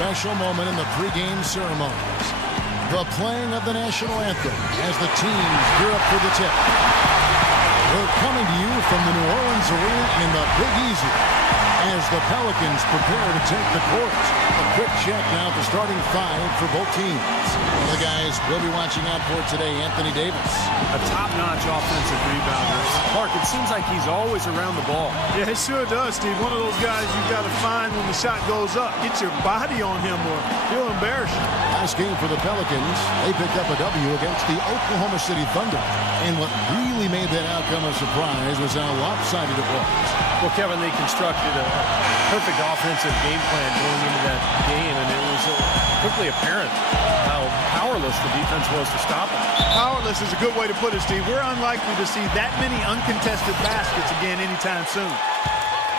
special moment in the pregame ceremonies. The playing of the national anthem as the teams gear up for the tip. We're coming to you from the New Orleans Arena in the Big Easy as the Pelicans prepare to take the court. A quick check now at the starting five for both teams. One of the guys we'll be watching out for today, Anthony Davis. A top-notch offensive rebounder. Mark, it seems like he's always around the ball. Yeah, it sure does, Steve. One of those guys you've got to find when the shot goes up. Get your body on him or he'll embarrass you. Last game for the Pelicans, they picked up a W against the Oklahoma City Thunder. And what really made that outcome a surprise was how lopsided it was. Well, Kevin, they constructed a perfect offensive game plan going into that game, and it was quickly apparent how powerless the defense was to stop them. Powerless is a good way to put it, Steve. We're unlikely to see that many uncontested baskets again anytime soon.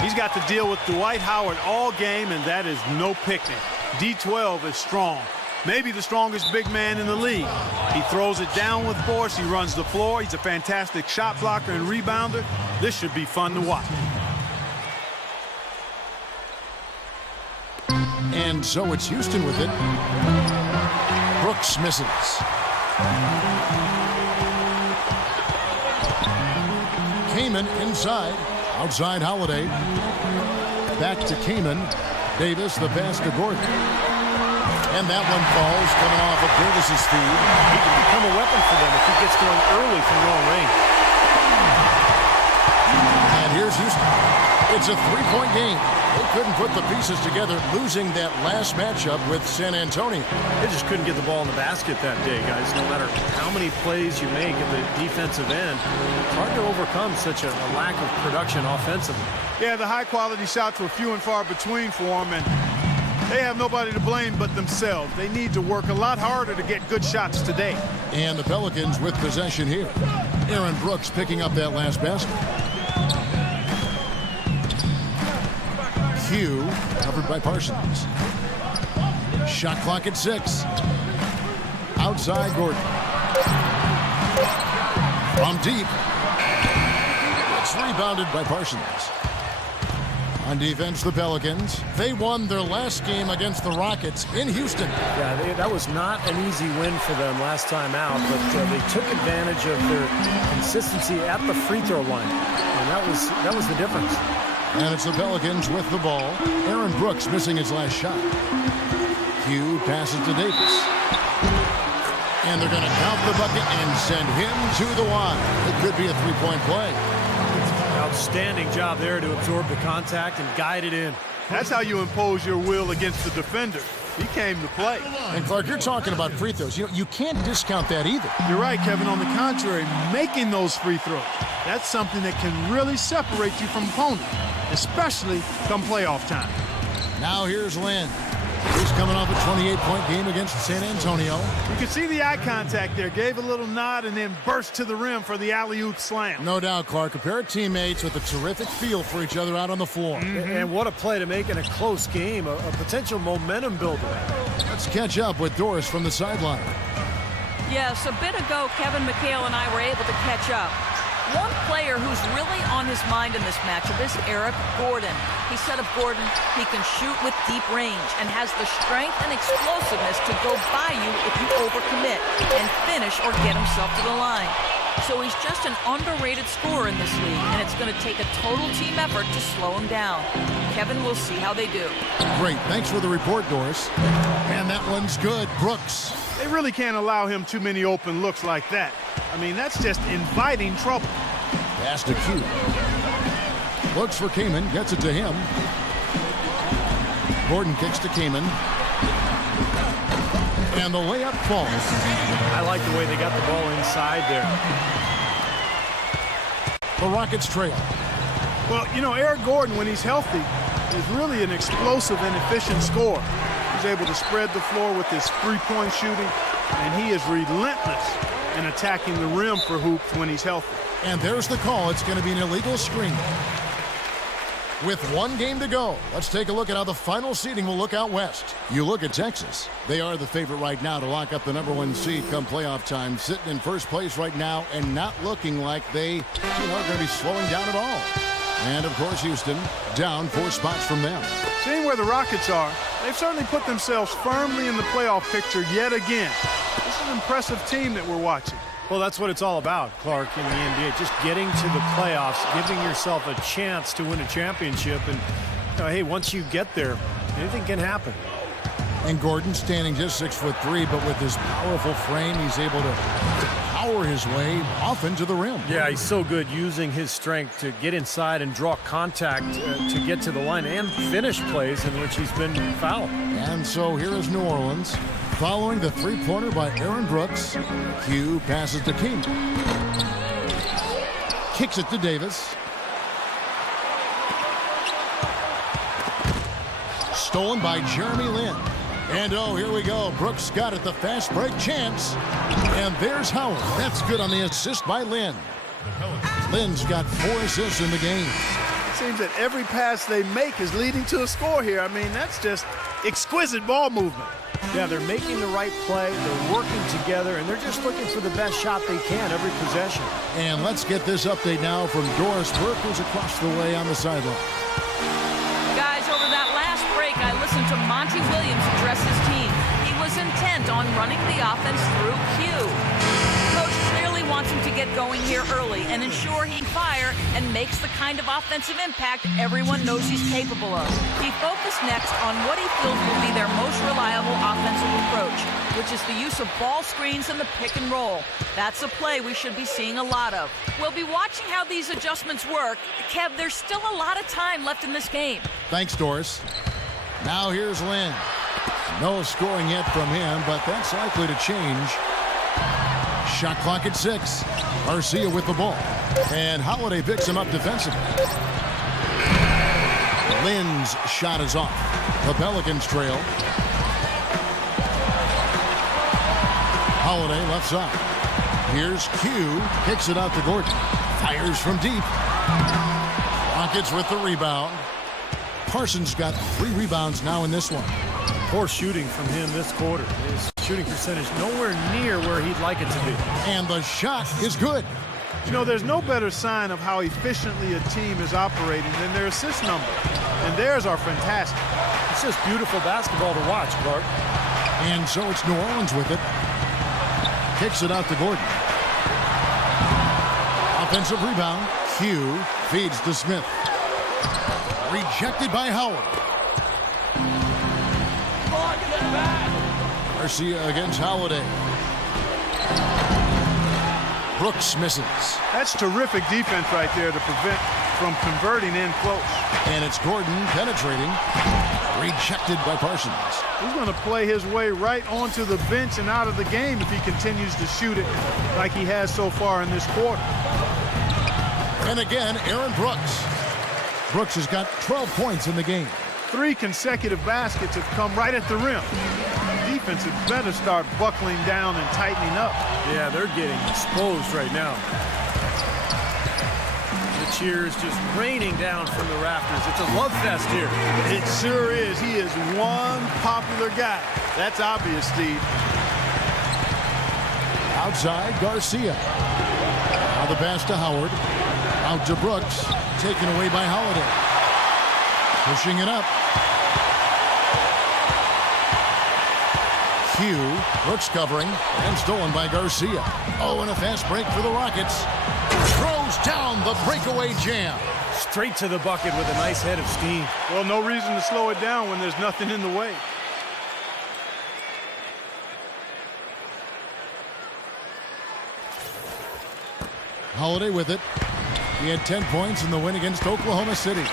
He's got to deal with Dwight Howard all game, and that is no picnic. D12 is strong. Maybe the strongest big man in the league. He throws it down with force. He runs the floor. He's a fantastic shot blocker and rebounder. This should be fun to watch. And so it's Houston with it. Brooks misses. Kaman inside. Outside Holiday. Back to Kaman. Davis, the pass to Gordon. And that one falls, coming off of Davis's feed. He can become a weapon for them if he gets going early from long range. And here's Houston. It's a three-point game. They couldn't put the pieces together, losing that last matchup with San Antonio. They just couldn't get the ball in the basket that day, guys. No matter how many plays you make at the defensive end, it's hard to overcome such a lack of production offensively. Yeah, the high-quality shots were few and far between for them, and they have nobody to blame but themselves. They need to work a lot harder to get good shots today. And the Pelicans with possession here. Aaron Brooks picking up that last basket. Hugh, covered by Parsons. Shot clock at 6. Outside Gordon. From deep. It's rebounded by Parsons. On defense, the Pelicans. They won their last game against the Rockets in Houston. Yeah, that was not an easy win for them last time out, but they took advantage of their consistency at the free throw line, and that was the difference. And it's the Pelicans with the ball. Aaron Brooks missing his last shot. Hugh passes to Davis. And they're going to count the bucket and send him to the line. It could be a three-point play. Outstanding job there to absorb the contact and guide it in. That's how you impose your will against the defender. He came to play. And Clark, you're talking about free throws. You can't discount that either. You're right, Kevin. On the contrary, making those free throws, that's something that can really separate you from opponents, especially come playoff time. Now here's Lynn. He's coming off a 28-point game against San Antonio. You can see the eye contact there. Gave a little nod and then burst to the rim for the alley-oop slam. No doubt, Clark. A pair of teammates with a terrific feel for each other out on the floor. And what a play to make in a close game, a potential momentum builder. Let's catch up with Doris from the sideline. Yes, a bit ago, Kevin McHale and I were able to catch up. One player who's really on his mind in this matchup is Eric Gordon. He said of Gordon, he can shoot with deep range and has the strength and explosiveness to go by you if you overcommit and finish or get himself to the line. So he's just an underrated scorer in this league, and it's going to take a total team effort to slow him down. Kevin will see how they do. Great. Thanks for the report, Doris. And that one's good. Brooks. They really can't allow him too many open looks like that. I mean, that's just inviting trouble. Pass to Q. Looks for Kaman. Gets it to him. Gordon kicks to Kaman. And the layup falls. I like the way they got the ball inside there. The Rockets trail. Well, you know, Eric Gordon, when he's healthy, is really an explosive and efficient scorer. He's able to spread the floor with his three-point shooting, and he is relentless in attacking the rim for hoops when he's healthy. And there's the call. It's going to be an illegal screen. With one game to go, let's take a look at how the final seeding will look out west. You look at Texas. They are the favorite right now to lock up the #1 seed come playoff time, sitting in first place right now and not looking like they are going to be slowing down at all. And, of course, Houston down 4 spots from them. Seeing where the Rockets are, they've certainly put themselves firmly in the playoff picture yet again. This is an impressive team that we're watching. Well, that's what it's all about, Clark, in the NBA. Just getting to the playoffs, giving yourself a chance to win a championship. And, hey, once you get there, anything can happen. And Gordon standing just 6'3", but with his powerful frame, he's able to power his way often to the rim. Yeah, he's so good using his strength to get inside and draw contact to get to the line and finish plays in which he's been fouled. And so here is New Orleans following the three-pointer by Aaron Brooks. Hugh passes to King. Kicks it to Davis. Stolen by Jeremy Lin. And oh, here we go. Brooks got it, the fast break chance. And there's Howard. That's good on the assist by Lin. Lin's got 4 assists in the game. It seems that every pass they make is leading to a score here. I mean, that's just exquisite ball movement. Yeah, they're making the right play, they're working together, and they're just looking for the best shot they can every possession. And let's get this update now from Doris Burke, who's across the way on the sideline. Guys, over that last break, I listened to Monty Williams address his team. He was intent on running the offense through Q. Coach clearly wants him to get going here early and ensure he can fire and makes the kind of offensive impact everyone knows he's capable of. He focused next on what he feels will be their most reliable offensive approach, which is the use of ball screens and the pick and roll. That's a play we should be seeing a lot of. We'll be watching how these adjustments work. Kev, there's still a lot of time left in this game. Thanks, Doris. Now here's Lin. No scoring yet from him, but that's likely to change. Shot clock at 6. Garcia with the ball. And Holiday picks him up defensively. Lin's shot is off. The Pelicans trail. Holiday left side. Here's Q. Kicks it out to Gordon. Fires from deep. Rockets with the rebound. Parsons got 3 rebounds now in this one. Poor shooting from him this quarter. His shooting percentage nowhere near where he'd like it to be. And the shot is good. You know, there's no better sign of how efficiently a team is operating than their assist number. And theirs are fantastic. It's just beautiful basketball to watch, Clark. And so it's New Orleans with it. Kicks it out to Gordon. Offensive rebound. Q feeds to Smith. Rejected by Howard. Garcia against Holiday. Brooks misses. That's terrific defense right there to prevent from converting in close. And it's Gordon penetrating. Rejected by Parsons. He's going to play his way right onto the bench and out of the game if he continues to shoot it like he has so far in this quarter. And again, Aaron Brooks. Brooks has got 12 points in the game. 3 consecutive baskets have come right at the rim. Defense had better start buckling down and tightening up. Yeah, they're getting exposed right now. The cheers just raining down from the rafters. It's a love fest here. It sure is. He is one popular guy. That's obvious, Steve. Outside, Garcia. Now the pass to Howard. Out to Brooks. Taken away by Holiday. Pushing it up. Q. Brooks covering. And stolen by Garcia. Oh, and a fast break for the Rockets. Throws down the breakaway jam. Straight to the bucket with a nice head of steam. Well, no reason to slow it down when there's nothing in the way. Holiday with it. He had 10 points in the win against Oklahoma City.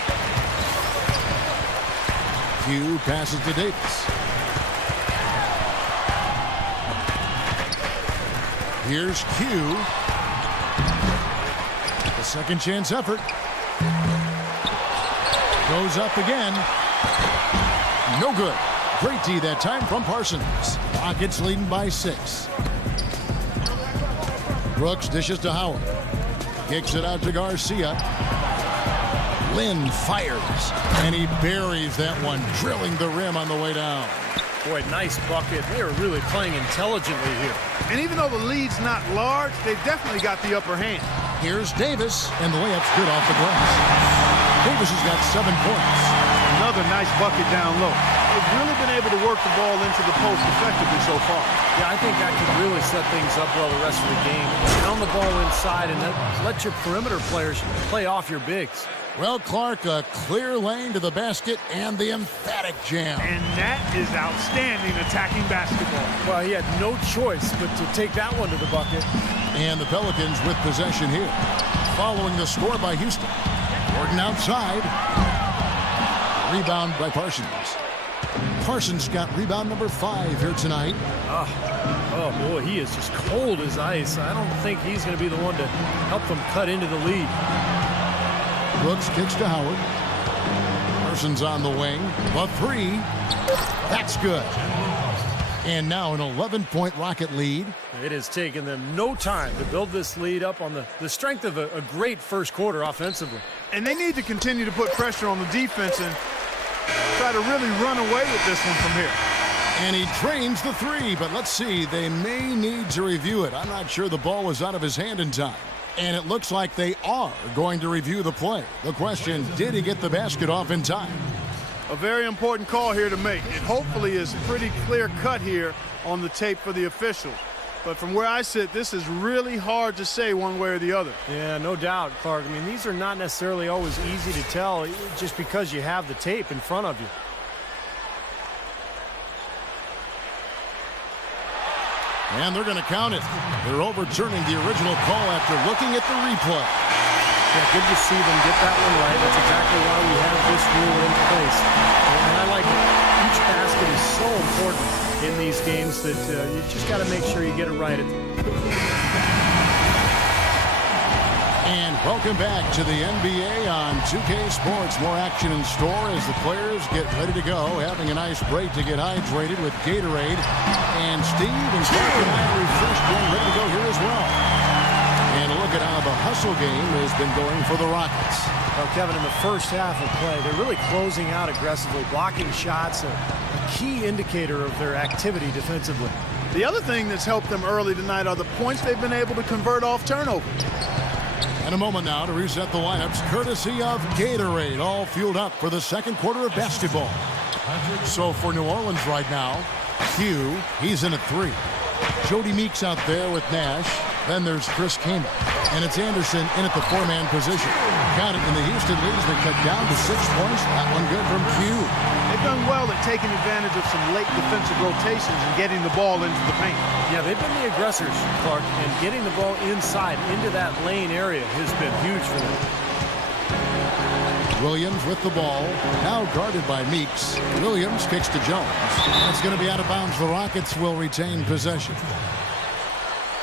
Q passes to Davis. Here's Q. The second chance effort. Goes up again. No good. Great D that time from Parsons. Rockets leading by 6. Brooks dishes to Howard. Kicks it out to Garcia. Lin fires. And he buries that one, drilling the rim on the way down. Boy, nice bucket. They are really playing intelligently here. And even though the lead's not large, they've definitely got the upper hand. Here's Davis, and the layup's good off the glass. Davis has got 7 points. Another nice bucket down low. They've really been able to work the ball into the post effectively so far. Yeah, I think that could really set things up well the rest of the game. Pound the ball inside and let your perimeter players play off your bigs. Well, Clark, a clear lane to the basket and the emphatic jam. And that is outstanding attacking basketball. Well, he had no choice but to take that one to the bucket. And the Pelicans with possession here. Following the score by Houston. Gordon outside. Rebound by Parsons. Parsons got rebound number 5 here tonight. Oh, boy, he is just cold as ice. I don't think he's going to be the one to help them cut into the lead. Brooks kicks to Howard. Parsons on the wing. The 3. That's good. And now an 11-point Rocket lead. It has taken them no time to build this lead up on the strength of a great first quarter offensively. And they need to continue to put pressure on the defense and try to really run away with this one from here. And he drains the 3, but let's see. They may need to review it. I'm not sure the ball was out of his hand in time. And it looks like they are going to review the play. The question, did he get the basket off in time? A very important call here to make. It hopefully is pretty clear cut here on the tape for the official. But from where I sit, this is really hard to say one way or the other. Yeah, no doubt, Clark. I mean, these are not necessarily always easy to tell just because you have the tape in front of you. And they're going to count it. They're overturning the original call after looking at the replay. Yeah, good to see them get that one right. That's exactly why we have this rule in place. And I like it. Each basket is so important in these games that you just got to make sure you get it right. And welcome back to the NBA on 2K Sports. More action in store as the players get ready to go. Having a nice break to get hydrated with Gatorade. And Steve and Clark and I are refreshed and ready to go here as well. And look at how the hustle game has been going for the Rockets. Well, Kevin, in the first half of play, they're really closing out aggressively, blocking shots, a key indicator of their activity defensively. The other thing that's helped them early tonight are the points they've been able to convert off turnover. And a moment now to reset the lineups, courtesy of Gatorade, all fueled up for the second quarter of basketball. So for New Orleans right now, Q, he's in at 3. Jody Meeks out there with Nash. Then there's Chris Kaman. And it's Anderson in at the 4-man position. Counted in the Houston leads, they cut down to 6 points. That one good from Q. They've done well at taking advantage of some late defensive rotations and getting the ball into the paint. Yeah, they've been the aggressors, Clark, and getting the ball inside into that lane area has been huge for them. Williams with the ball, now guarded by Meeks. Williams kicks to Jones. It's going to be out of bounds. The Rockets will retain possession.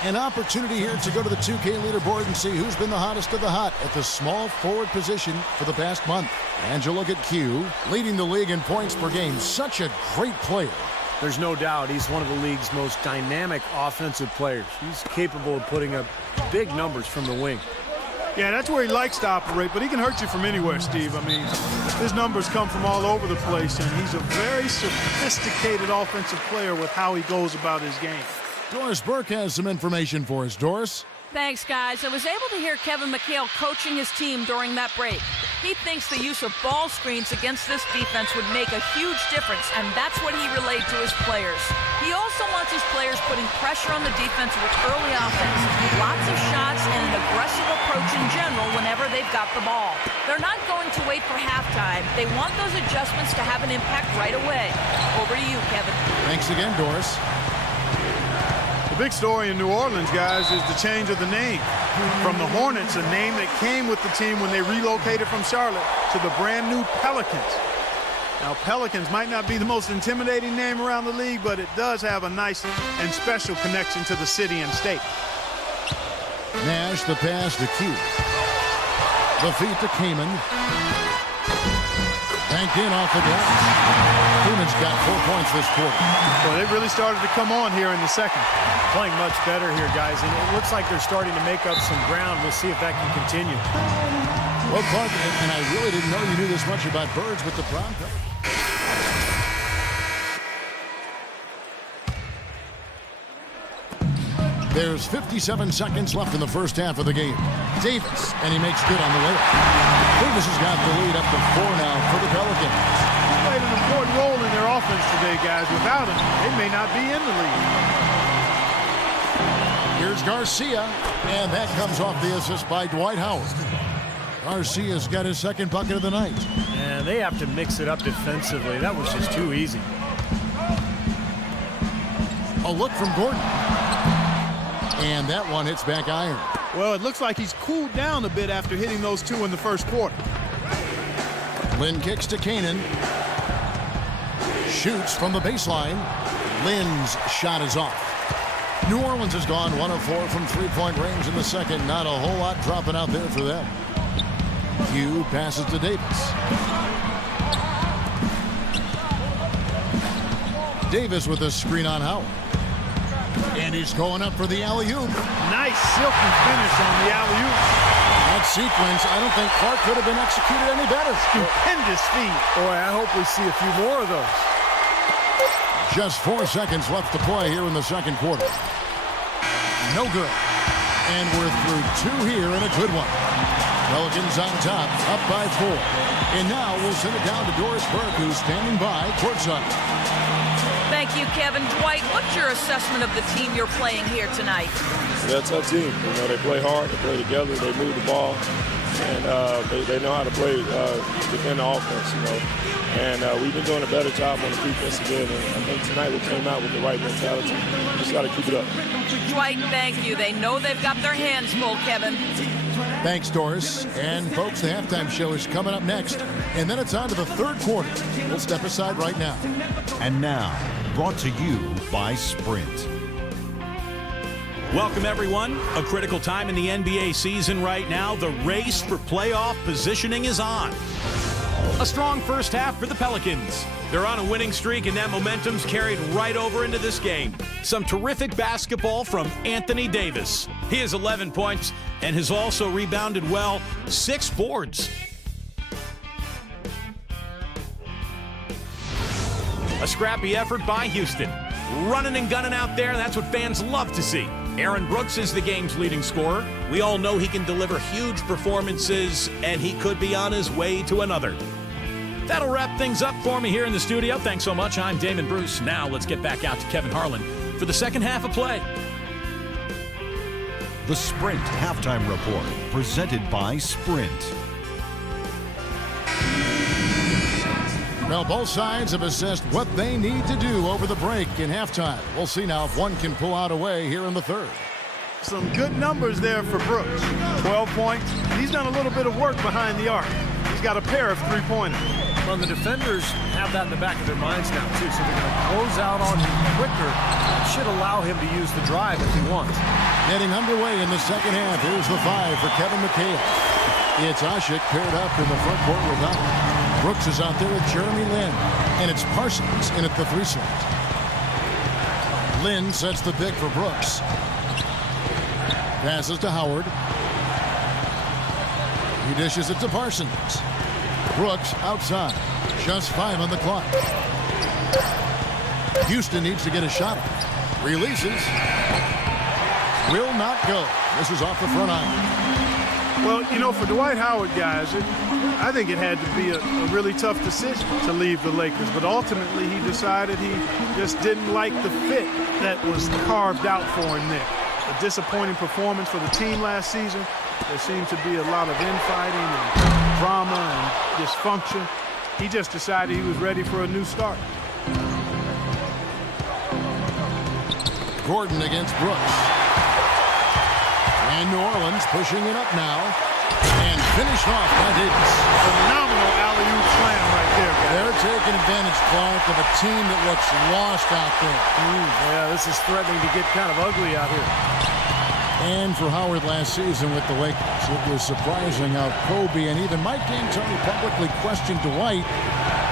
An opportunity here to go to the 2K leaderboard and see who's been the hottest of the hot at the small forward position for the past month. And you look at Q, leading the league in points per game. Such a great player. There's no doubt he's one of the league's most dynamic offensive players. He's capable of putting up big numbers from the wing. Yeah, that's where he likes to operate, but he can hurt you from anywhere, Steve. I mean, his numbers come from all over the place, and he's a very sophisticated offensive player with how he goes about his game. Doris Burke has some information for us. Doris? Thanks, guys. I was able to hear Kevin McHale coaching his team during that break. He thinks the use of ball screens against this defense would make a huge difference, and that's what he relayed to his players. He also wants his players putting pressure on the defense with early offense, lots of shots, and an aggressive approach in general whenever they've got the ball. They're not going to wait for halftime. They want those adjustments to have an impact right away. Over to you, Kevin. Thanks again, Doris. The big story in New Orleans, guys, is the change of the name. From the Hornets, a name that came with the team when they relocated from Charlotte, to the brand new Pelicans. Now, Pelicans might not be the most intimidating name around the league, but it does have a nice and special connection to the city and state. Nash, the pass to Q. The feet to Kaman. Banked in off the glass. Kaman's got 4 points this quarter. Well, they really started to come on here in the second. Playing much better here, guys, and it looks like they're starting to make up some ground. We'll see if that can continue. Well, Clark, and I really didn't know you knew this much about birds with the brown coat. There's 57 seconds left in the first half of the game. Davis, and he makes good on the layup. Davis has got the lead up to 4 now for the Pelicans. He played an important role in their offense today, guys. Without him, they may not be in the league. Here's Garcia, and that comes off the assist by Dwight Howard. Garcia's got his second bucket of the night. And they have to mix it up defensively. That was just too easy. A look from Gordon. And that one hits back iron. Well, it looks like he's cooled down a bit after hitting those 2 in the first quarter. Lynn kicks to Canaan. Shoots from the baseline. Lynn's shot is off. New Orleans has gone 1 of 4 from three-point range in the second. Not a whole lot dropping out there for them. Hugh passes to Davis. Davis with a screen on Howard. And he's going up for the alley-oop. Nice silky finish on the alley-oop. That sequence, I don't think Clark could have been executed any better. Stupendous feed. Boy, I hope we see a few more of those. Just 4 seconds left to play here in the second quarter. No good. And we're through 2 here and a good one. Pelicans on top, up by 4. And now we'll send it down to Doris Burke, who's standing by courtside. Thank you, Kevin. Dwight, what's your assessment of the team you're playing here tonight? They're a tough team. You know, they play hard, they play together, they move the ball, and they know how to play, defend the offense, you know. And we've been doing a better job on the defensive end, and I think tonight we came out with the right mentality. We just got to keep it up. Dwight, thank you. They know they've got their hands full, Kevin. Thanks, Doris. And, folks, the halftime show is coming up next. And then it's on to the third quarter. We'll step aside right now. And now, brought to you by Sprint. Welcome, everyone. A critical time in the NBA season right now. The race for playoff positioning is on. A strong first half for the Pelicans. They're on a winning streak, and that momentum's carried right over into this game. Some terrific basketball from Anthony Davis. He has 11 points and has also rebounded well, 6 boards. A scrappy effort by Houston. Running and gunning out there, that's what fans love to see. Aaron Brooks is the game's leading scorer. We all know he can deliver huge performances, and he could be on his way to another. That'll wrap things up for me here in the studio. Thanks so much. I'm Damon Bruce. Now let's get back out to Kevin Harlan for the second half of play. The Sprint Halftime Report, presented by Sprint. Well, both sides have assessed what they need to do over the break in halftime. We'll see now if one can pull out a way here in the third. Some good numbers there for Brooks. 12 points. He's done a little bit of work behind the arc. He's got a pair of three-pointers. Well, the defenders have that in the back of their minds now, too, so they're going to close out on him quicker. It should allow him to use the drive if he wants. Getting underway in the second half. Here's the 5 for Kevin McHale. It's Asik paired up in the front court with Howard. Brooks is out there with Jeremy Lin. And it's Parsons in at the 3 slot. Lin sets the pick for Brooks. Passes to Howard. He dishes it to Parsons. Brooks outside. Just 5 on the clock. Houston needs to get a shot off. Releases. Will not go. This is off the front iron. Well, you know, for Dwight Howard, guys, I think it had to be a really tough decision to leave the Lakers. But ultimately, he decided he just didn't like the fit that was carved out for him there. A disappointing performance for the team last season. There seemed to be a lot of infighting and drama and dysfunction. He just decided he was ready for a new start. Gordon against Brooks. And New Orleans pushing it up now. And finished off by Davis. Phenomenal alley-oop slam right there, guys. They're taking advantage, Clark, of a team that looks lost out there. Yeah, this is threatening to get kind of ugly out here. And for Howard last season with the Lakers, it was surprising how Kobe and even Mike D'Antoni publicly questioned Dwight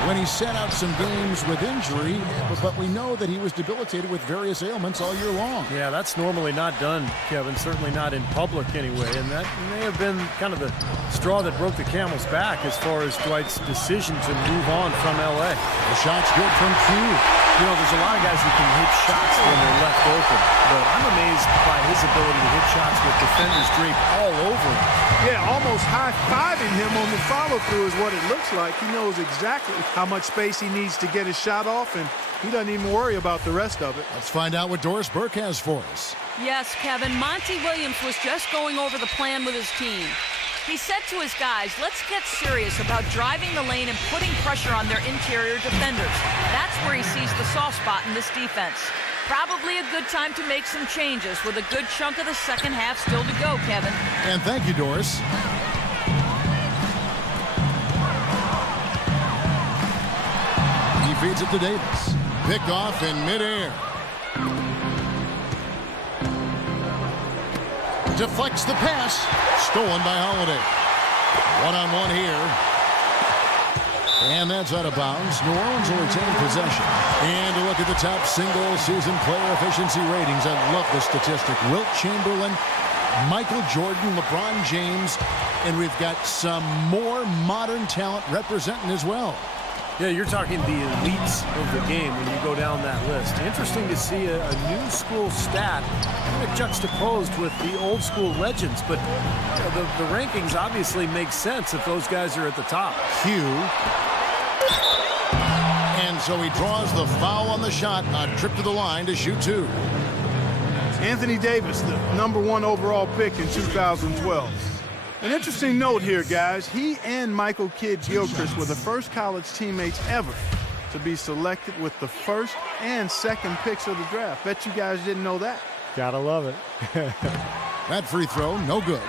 when he sat out some games with injury, but we know that he was debilitated with various ailments all year long. Yeah, that's normally not done, Kevin, certainly not in public anyway, and that may have been kind of the straw that broke the camel's back as far as Dwight's decision to move on from L.A. The shot's good from Q. You know, there's a lot of guys who can hit shots when they're left open, but I'm amazed by his ability to hit shots with defenders draped all over him. Yeah, almost high-fiving him on the follow-through is what it looks like. He knows exactly how much space he needs to get his shot off, and he doesn't even worry about the rest of it. Let's find out what Doris Burke has for us. Yes, Kevin, Monty Williams was just going over the plan with his team. He said to his guys, let's get serious about driving the lane and putting pressure on their interior defenders. That's where he sees the soft spot in this defense. Probably a good time to make some changes with a good chunk of the second half still to go, Kevin. And thank you, Doris. He feeds it to Davis. Picked off in midair. Deflects the pass. Stolen by Holiday. One-on-one here. And that's out of bounds. New Orleans will retain possession. And a look at the top single-season player efficiency ratings. I love this statistic. Wilt Chamberlain, Michael Jordan, LeBron James, and we've got some more modern talent representing as well. Yeah, you're talking the elites of the game when you go down that list. Interesting to see a new school stat kind of juxtaposed with the old school legends, but the rankings obviously make sense if those guys are at the top. Q. And so he draws the foul on the shot, a trip to the line to shoot two. Anthony Davis, the #1 overall pick in 2012. An interesting note here, guys. He and Michael Kidd-Gilchrist were the first college teammates ever to be selected with the first and second picks of the draft. Bet you guys didn't know that. Gotta love it. That free throw, no good.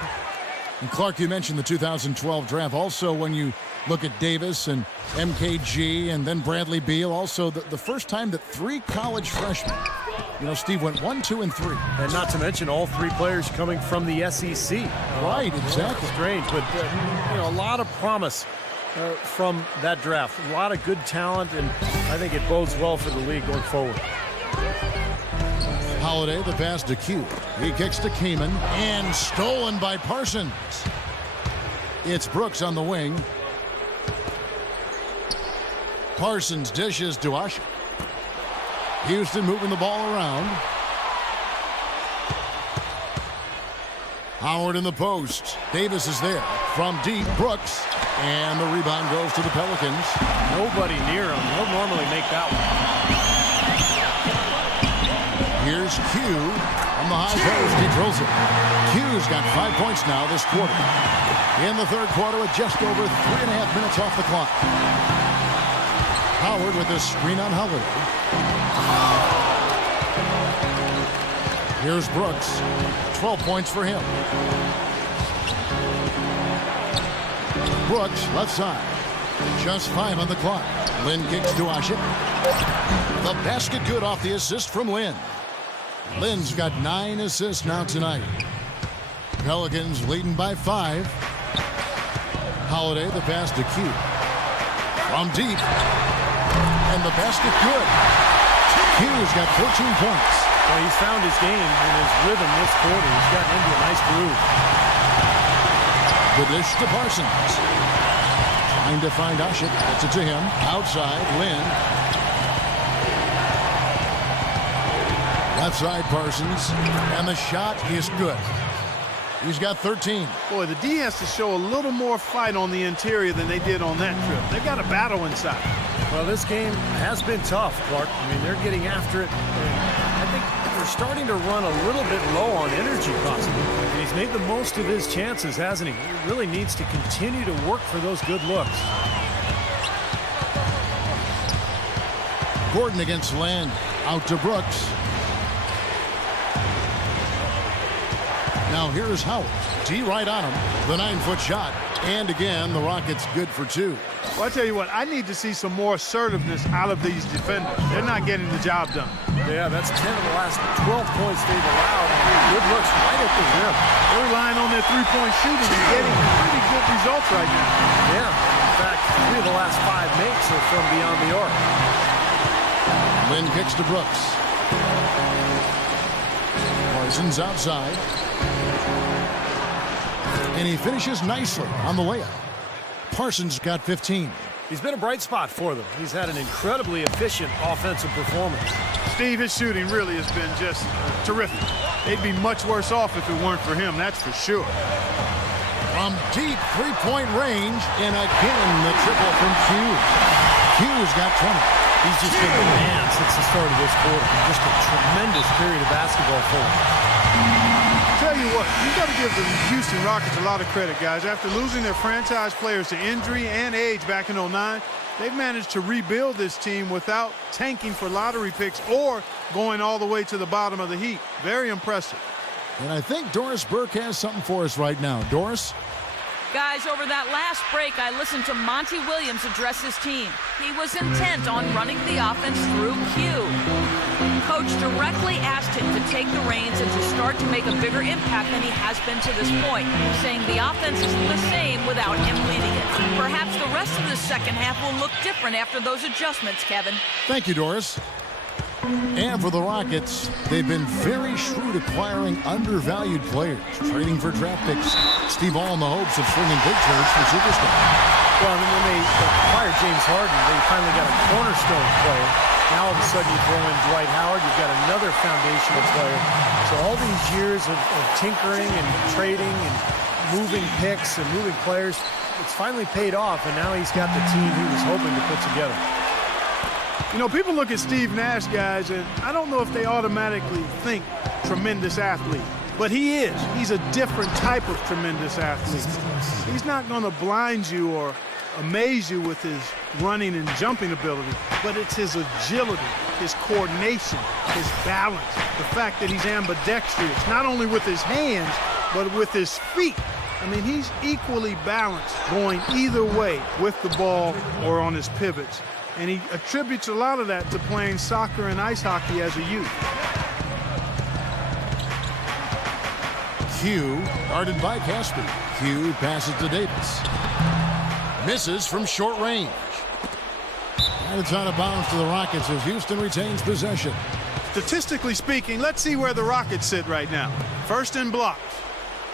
And Clark, you mentioned the 2012 draft. Also, when you look at Davis and MKG and then Bradley Beal, also the first time that 3 college freshmen, you know, Steve went 1, 2, and 3. And not to mention all 3 players coming from the SEC. Right, exactly. Strange, but you know, a lot of promise from that draft. A lot of good talent, and I think it bodes well for the league going forward. Holiday, the pass to Q. He kicks to Kaman, and stolen by Parsons. It's Brooks on the wing. Parsons dishes to Usher. Houston moving the ball around. Howard in the post. Davis is there. From deep, Brooks. And the rebound goes to the Pelicans. Nobody near him. He'll normally make that one. Here's Q on the high post. He drills it. Q's got 5 points now this quarter. In the third quarter with just over 3.5 minutes off the clock. Howard with a screen on Holiday. Here's Brooks. 12 points for him. Brooks, left side. Just 5 on the clock. Lynn kicks to Ashik. The basket good off the assist from Lynn. Lynn's got 9 assists now tonight. Pelicans leading by 5. Holiday, the pass to Q. From deep. And the basket good. Q's got 14 points. Well, he's found his game and his rhythm this quarter. He's gotten into a nice groove. The dish to Parsons. Trying to find Ashik. Gets it to him. Outside, Lynn. Left side, Parsons. And the shot is good. He's got 13. Boy, the D has to show a little more fight on the interior than they did on that trip. They've got a battle inside. Well, this game has been tough, Clark. I mean, they're getting after it. I think they're starting to run a little bit low on energy, possibly. And he's made the most of his chances, hasn't he? He really needs to continue to work for those good looks. Gordon against Land. Out to Brooks. Now here's Howard. D right on him. The 9-foot shot. And again, the Rockets good for 2. Well, I tell you what, I need to see some more assertiveness out of these defenders. They're not getting the job done. Yeah, that's 10 of the last 12 points they've allowed. Good looks right at the rim. They're relying on their three-point shooting and getting pretty good results right now. Yeah. In fact, 3 of the last 5 makes are from beyond the arc. Lynn kicks to Brooks. Parsons outside. And he finishes nicely on the layup. Parsons got 15. He's been a bright spot for them. He's had an incredibly efficient offensive performance. Steve, his shooting really has been just terrific. They'd be much worse off if it weren't for him, that's for sure. From deep three-point range, and again the triple from Hughes. Hughes got 20. He's just been the man since the start of this quarter. Just a tremendous period of basketball for him. Tell you what, you got to give the Houston Rockets a lot of credit, guys. After losing their franchise players to injury and age back in '09, they've managed to rebuild this team without tanking for lottery picks or going all the way to the bottom of the heap. Very impressive. And I think Doris Burke has something for us right now. Doris? Guys, over that last break, I listened to Monty Williams address his team. He was intent on running the offense through Q. Coach directly asked him to take the reins and to start to make a bigger impact than he has been to this point, saying the offense isn't the same without him leading it. Perhaps the rest of the second half will look different after those adjustments, Kevin. Thank you, Doris. And for the Rockets, they've been very shrewd acquiring undervalued players, trading for draft picks. Steve, all in the hopes of swinging big trades for superstars. Well, I mean, when they acquired James Harden, they finally got a cornerstone player. Now all of a sudden you throw in Dwight Howard, you've got another foundational player. So all these years of tinkering and trading and moving picks and moving players, it's finally paid off, and now he's got the team he was hoping to put together. You know, people look at Steve Nash, guys, and I don't know if they automatically think tremendous athlete, but he is. He's a different type of tremendous athlete. He's not going to blind you or amaze you with his running and jumping ability, but it's his agility, his coordination, his balance, the fact that he's ambidextrous, not only with his hands, but with his feet. I mean, he's equally balanced going either way with the ball or on his pivots. And he attributes a lot of that to playing soccer and ice hockey as a youth. Q guarded by Caspi. Q passes to Davis. Misses from short range. And it's out of bounds to the Rockets as Houston retains possession. Statistically speaking, let's see where the Rockets sit right now. First in blocks,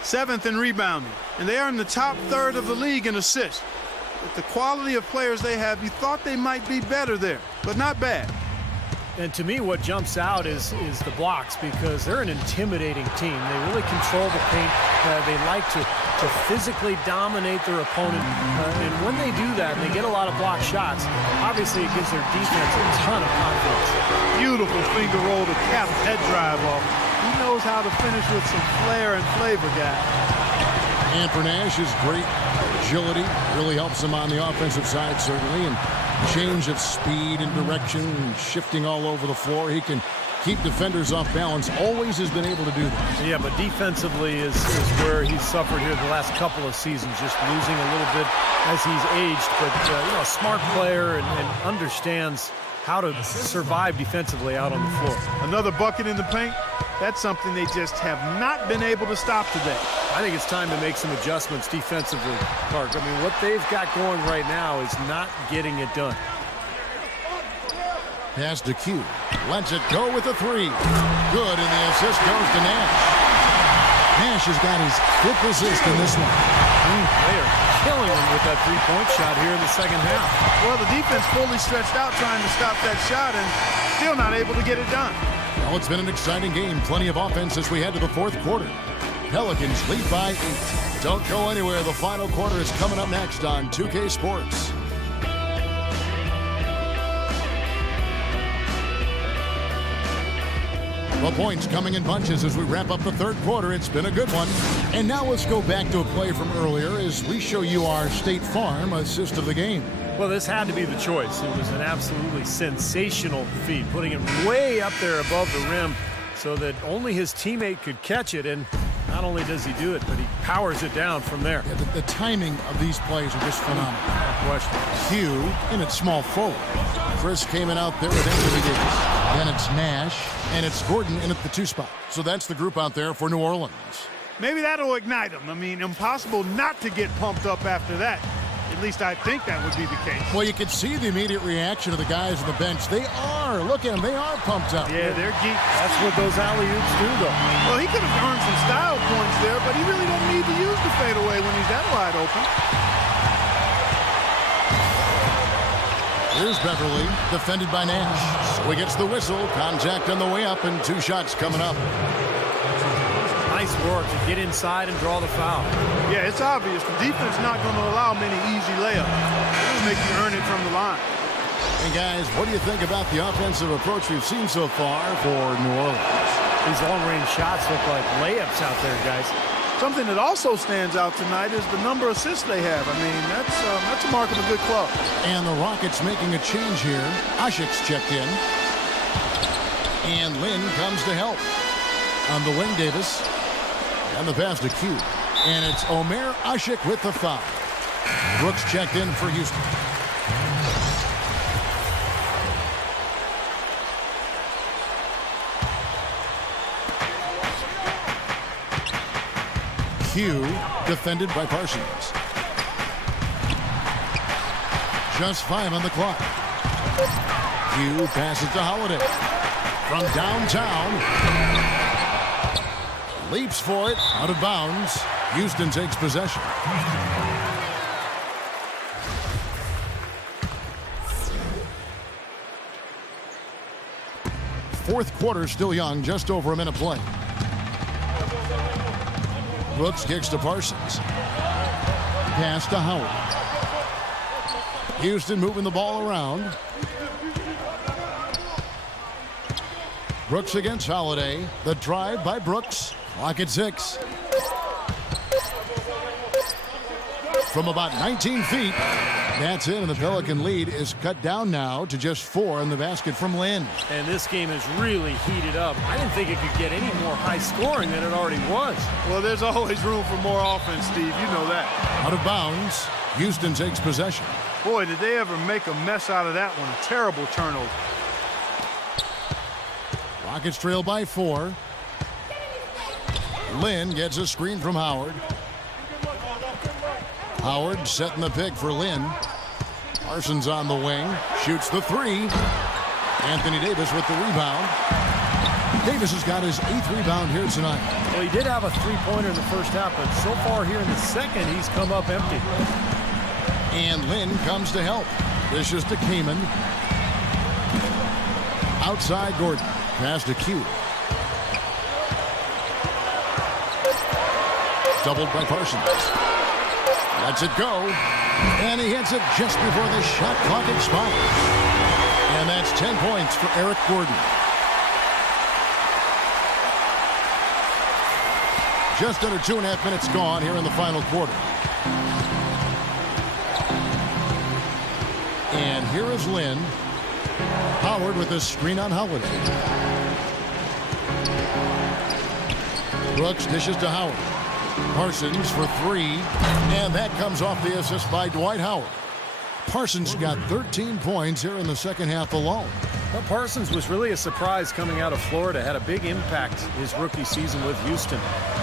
7th in rebounding, and they are in the top third of the league in assists. With the quality of players they have, you thought they might be better there, but not bad. And to me, what jumps out is the blocks, because they're an intimidating team. They really control the paint. They like to physically dominate their opponent. And when they do that and they get a lot of block shots, obviously it gives their defense a ton of confidence. Beautiful finger roll to cap head drive off. He knows how to finish with some flair and flavor, guys. And for Nash, his great agility really helps him on the offensive side, certainly. And change of speed and direction, and shifting all over the floor. He can keep defenders off balance. Always has been able to do that. Yeah, but defensively is where he's suffered here the last couple of seasons, just losing a little bit as he's aged. But, you know, a smart player and understands how to survive defensively out on the floor. Another bucket in the paint. That's something they just have not been able to stop today. I think it's time to make some adjustments defensively, Clark. I mean, what they've got going right now is not getting it done. Pass to Q. Lets it go with a 3. Good, and the assist goes to Nash. Nash has got his 5th assist in this one. They are killing him with that three-point shot here in the second half. Well, the defense fully stretched out trying to stop that shot and still not able to get it done. Well, it's been an exciting game. Plenty of offense as we head to the 4th quarter. Pelicans lead by 8. Don't go anywhere. The final quarter is coming up next on 2K Sports. The points coming in bunches as we wrap up the 3rd quarter. It's been a good one. And now let's go back to a play from earlier as we show you our State Farm assist of the game. Well, this had to be the choice. It was an absolutely sensational feed, putting it way up there above the rim so that only his teammate could catch it. And not only does he do it, but he powers it down from there. Yeah, the timing of these plays are just phenomenal. No question. Q in at small forward. Chris came in out there with Anthony Davis. Then it's Nash, and it's Gordon in at the 2 spot. So that's the group out there for New Orleans. Maybe that'll ignite them. I mean, impossible not to get pumped up after that. At least I think that would be the case. Well, you can see the immediate reaction of the guys on the bench. They are. Look at them. They are pumped up. Yeah, they're geeks. That's what those alley-oops do, though. Well, he could have earned some style points there, but he really doesn't need to use the fadeaway when he's that wide open. Here's Beverly, defended by Nash. So he gets the whistle. Contact on the way up, and 2 shots coming up. Nice work to get inside and draw the foul. Yeah, it's obvious. The defense not going to allow many easy layups. It'll make you earn it from the line. And guys, what do you think about the offensive approach we've seen so far for New Orleans? These long-range shots look like layups out there, guys. Something that also stands out tonight is the number of assists they have. I mean, that's a mark of a good club. And the Rockets making a change here. Asik's checked in. And Lynn comes to help. On the wing, Davis. And the pass to Q. And it's Omer Asik with the foul. Brooks checked in for Houston. Q defended by Parsons. Just 5 on the clock. Q passes to Holiday. From downtown. Leaps for it. Out of bounds. Houston takes possession. Fourth quarter still young. Just over a minute play. Brooks kicks to Parsons. Pass to Howard. Houston moving the ball around. Brooks against Holiday. The drive by Brooks. Clock at 6. From about 19 feet. That's it, and the Pelican lead is cut down now to just 4 in the basket from Lynn. And this game is really heated up. I didn't think it could get any more high scoring than it already was. Well, there's always room for more offense, Steve. You know that. Out of bounds. Houston takes possession. Boy, did they ever make a mess out of that one. A terrible turnover. Rockets trail by 4. Lynn gets a screen from Howard. Howard setting the pick for Lynn. Parsons on the wing. Shoots the 3. Anthony Davis with the rebound. Davis has got his 8th rebound here tonight. Well, he did have a 3-pointer in the first half, but so far here in the second, he's come up empty. And Lynn comes to help. This is to Kaman. Outside Gordon. Pass to Q. Doubled by Parsons. Lets it go. And he hits it just before the shot clock expires. And that's 10 points for Eric Gordon. Just under 2.5 minutes gone here in the final quarter. And here is Lynn. Howard with a screen on Howard. Brooks dishes to Howard. Parsons for 3. And that comes off the assist by Dwight Howard. Parsons got 13 points here in the second half alone. Well, Parsons was really a surprise coming out of Florida. Had a big impact his rookie season with Houston.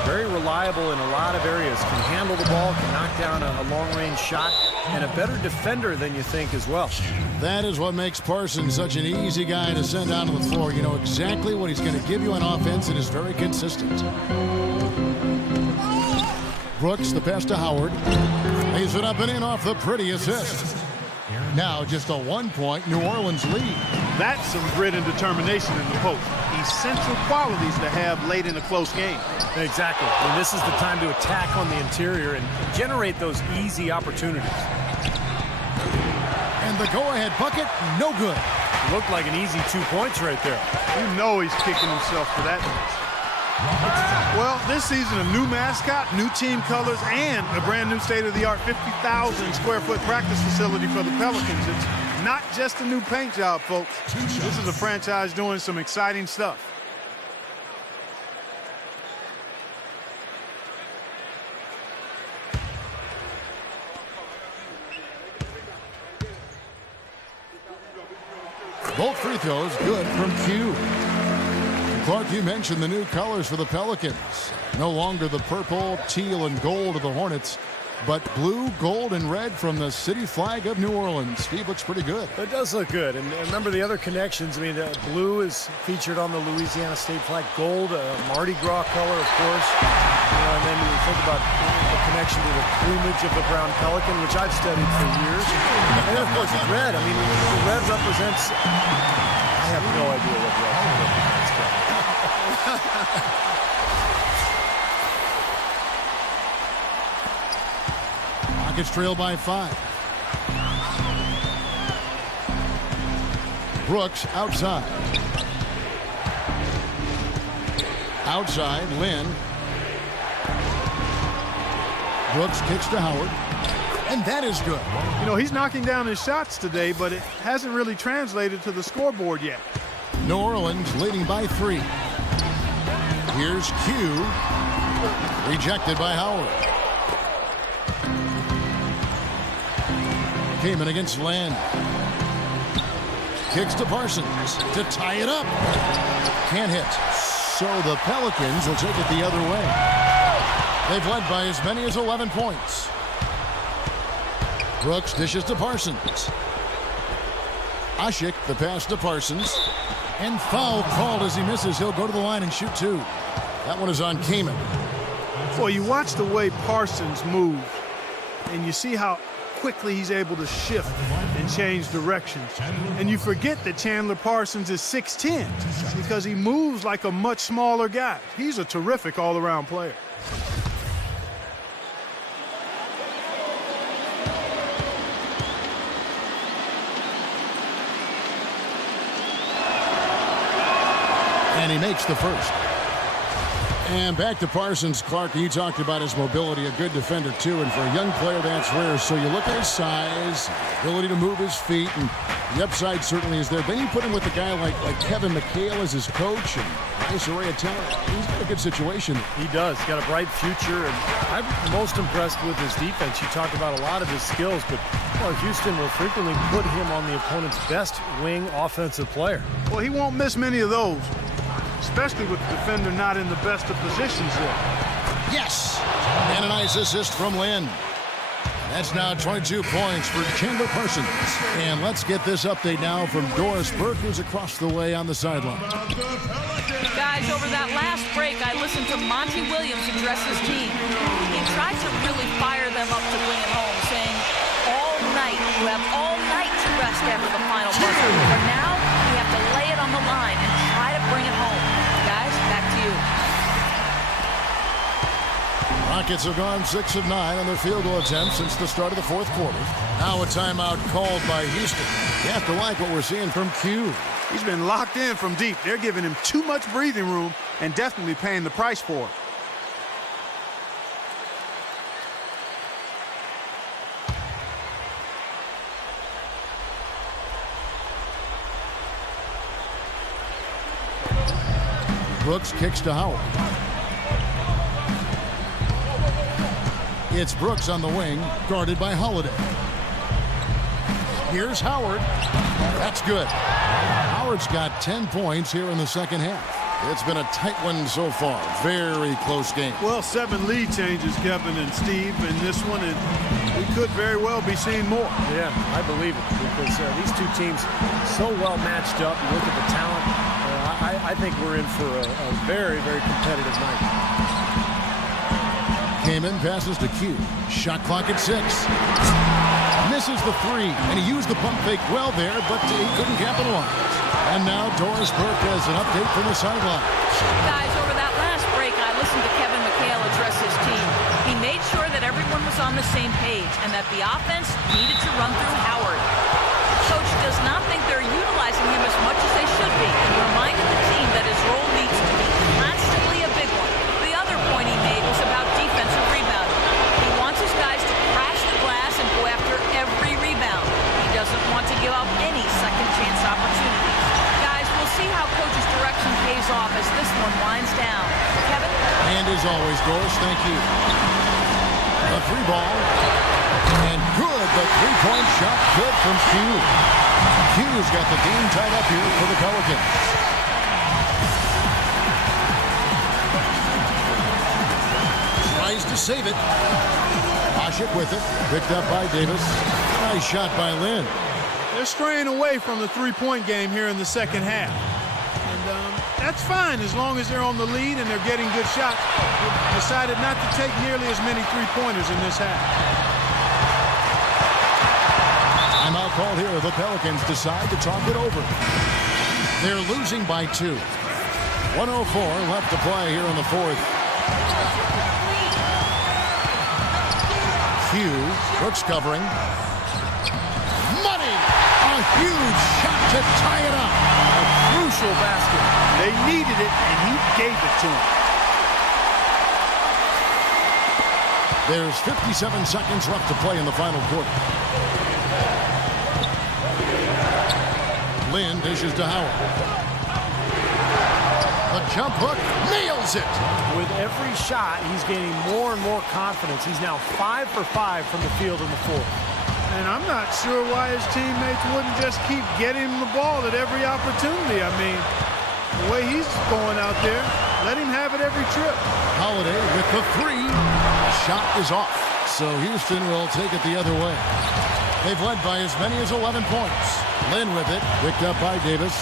Very reliable in a lot of areas. Can handle the ball, can knock down a long-range shot, and a better defender than you think as well. That is what makes Parsons such an easy guy to send out on the floor. You know exactly what he's going to give you on offense and is very consistent. Brooks, the pass to Howard. Lays it up and in off the pretty assist. Now just a 1-point New Orleans lead. That's some grit and determination in the post. Essential qualities to have late in a close game. Exactly. And this is the time to attack on the interior and generate those easy opportunities. And the go-ahead bucket, no good. Looked like an easy 2 points right there. You know he's kicking himself for that. Well, this season, a new mascot, new team colors, and a brand new state-of-the-art 50,000 square foot practice facility for the Pelicans. It's not just a new paint job, folks. This is a franchise doing some exciting stuff. Both free throws good from Q. Clark, you mentioned the new colors for the Pelicans. No longer the purple, teal, and gold of the Hornets. but blue, gold, and red from the city flag of New Orleans. Steve, looks pretty good. It does look good. And remember the other connections. I mean, blue is featured on the Louisiana state flag. Gold, Mardi Gras color, of course. And then you think about the connection to the plumage of the brown pelican, which I've studied for years. And then, of course, red. I mean, the red represents... I have no idea what red represents. Rockets trail by 5. Brooks outside. Outside, Lynn. Brooks kicks to Howard. And that is good. You know, he's knocking down his shots today, but it hasn't really translated to the scoreboard yet. New Orleans leading by 3. Here's Q. Rejected by Howard. Kaman against Land. Kicks to Parsons to tie it up. Can't hit. So the Pelicans will take it the other way. They've led by as many as 11 points. Brooks dishes to Parsons. Ashik, the pass to Parsons. And foul called as he misses. He'll go to the line and shoot 2. That one is on Kaman. Well, you watch the way Parsons moves, and you see how quickly he's able to shift and change directions. And you forget that Chandler Parsons is 6'10", because he moves like a much smaller guy. He's a terrific all-around player. And he makes the first. And back to Parsons. Clark, you talked about his mobility, a good defender too, and for a young player that's rare. So you look at his size, ability to move his feet, and the upside certainly is there. Then you put him with a guy like Kevin McHale as his coach, and nice array of talent. He's got a good situation. He does. He's got a bright future, and I'm most impressed with his defense. You talked about a lot of his skills, but Houston will frequently put him on the opponent's best wing offensive player. Well, he won't miss many of those, especially with the defender not in the best of positions there. Yes! And a nice assist from Lynn. That's now 22 points for Chandler Parsons. And let's get this update now from Doris Burke, who's across the way on the sideline. Guys, over that last break, I listened to Monty Williams address his team. He tried to really fire them up to bring it home, saying, all night, you have all night to rest after the final buzzer. But now, we have to lay it on the line and try to bring it home. Guys, back to you. Rockets have gone 6 of 9 on their field goal attempts since the start of the fourth quarter. Now a timeout called by Houston. You have to like what we're seeing from Q. He's been locked in from deep. They're giving him too much breathing room and definitely paying the price for it. Brooks kicks to Howard. It's Brooks on the wing, guarded by Holiday. Here's Howard. That's good. Howard's got 10 points here in the second half. It's been a tight one so far. Very close game. Well, 7 lead changes, Kevin and Steve, in this one, and we could very well be seeing more. Yeah, I believe it, because these two teams so well matched up. You look at the talent. I think we're in for a very, very competitive night. Kaman passes to Q. Shot clock at 6. Misses the 3, and he used the pump fake well there, but he couldn't capitalize. And now Doris Burke has an update from the sideline. Guys, over that last break, I listened to Kevin McHale address his team. He made sure that everyone was on the same page and that the offense needed to run through Howard. Coach does not think they're utilizing him as much as they should be, and reminded the team that his role needs to be constantly a big one. The other point he made was about defensive rebounding. He wants his guys to crash the glass and go after every rebound. He doesn't want to give up any second chance opportunities. Guys, we'll see how Coach's direction pays off as this one winds down. Kevin? And as always, Doris, thank you. A 3 ball. And good, the 3-point shot good from Q. Q's got the game tied up here for the Pelicans. Tries to save it. Bishop with it. Picked up by Davis. Nice shot by Lynn. They're straying away from the three-point game here in the second half. And that's fine as long as they're on the lead and they're getting good shots. They decided not to take nearly as many three-pointers in this half. Timeout called here. The Pelicans decide to talk it over. They're losing by 2. 1:04 left to play here in the fourth. Hughes, Brooks covering. Money! A huge shot to tie it up. A crucial basket. They needed it, and he gave it to them. There's 57 seconds left to play in the final quarter. Lynn dishes to Howard. The jump hook nails it. With every shot, he's gaining more and more confidence. He's now 5 for 5 from the field in the fourth. And I'm not sure why his teammates wouldn't just keep getting him the ball at every opportunity. I mean, the way he's going out there, let him have it every trip. Holiday with the 3. Shot is off. So Houston will take it the other way. They've led by as many as 11 points. Lynn with it, picked up by Davis.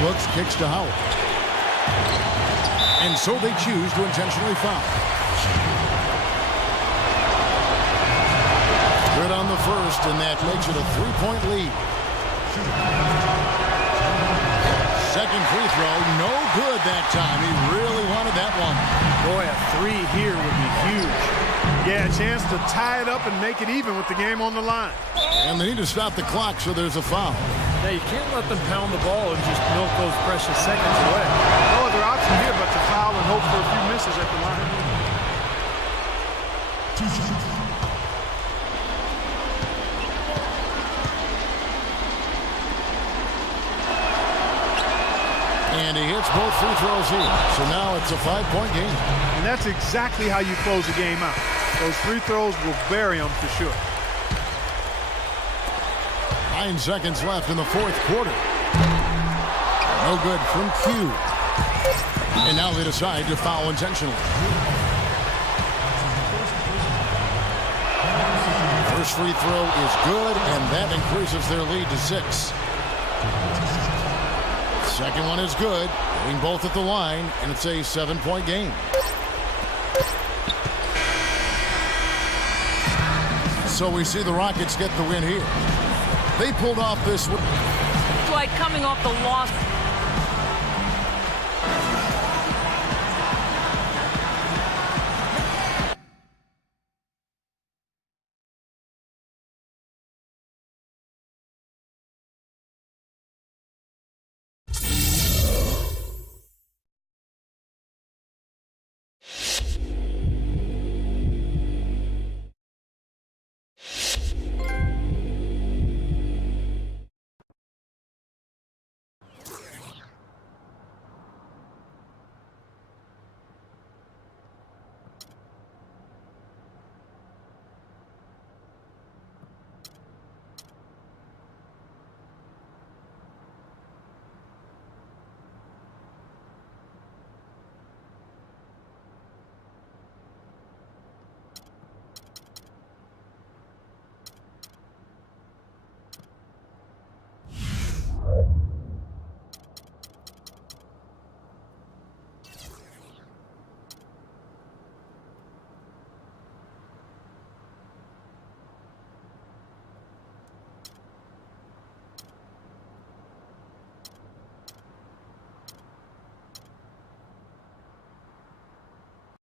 Brooks kicks to Howard. And so they choose to intentionally foul. Good on the first, and that makes it a 3-point lead. Second free throw, no good that time. He really wanted that one. Boy, a 3 here would be huge. Yeah, a chance to tie it up and make it even with the game on the line. And they need to stop the clock, so there's a foul. Now, you can't let them pound the ball and just milk those precious seconds away. No other option here but to foul and hope for a few misses at the line. And he hits both free throws here. So now it's a 5-point game. And that's exactly how you close a game out. Those free throws will bury them for sure. 9 seconds left in the fourth quarter. No good from Q. And now they decide to foul intentionally. First free throw is good, and that increases their lead to 6. Second one is good, hitting both at the line, and it's a 7-point game. So we see the Rockets get the win here. They pulled off this one. Dwight, coming off the loss